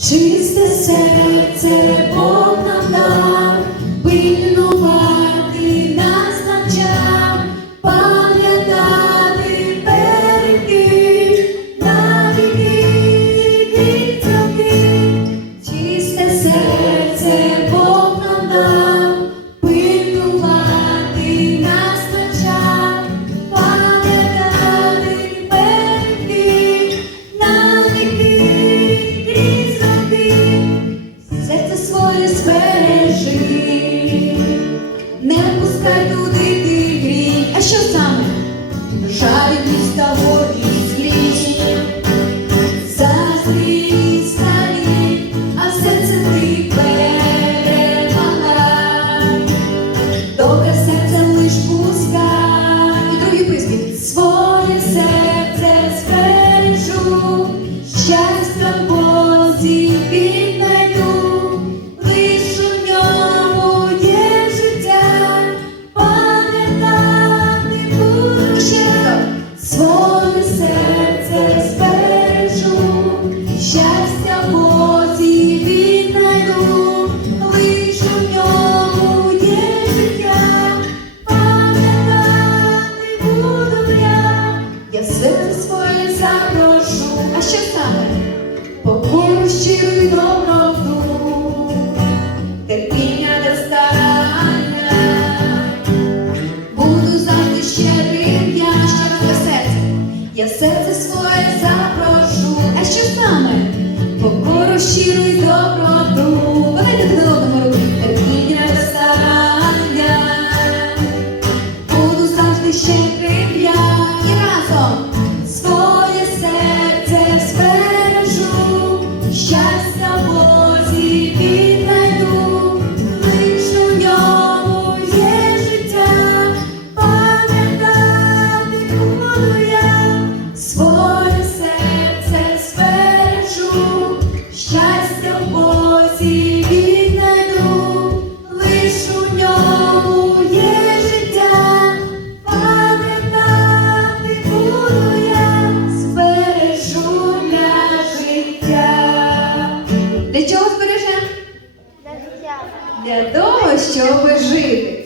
Чисте серце Бог нам дав. щирим я щиро серце, я серце своє запрошу, а що саме? Покору щиру й доброту, Подайте до одного буду завжди ще. для того, щоб жити.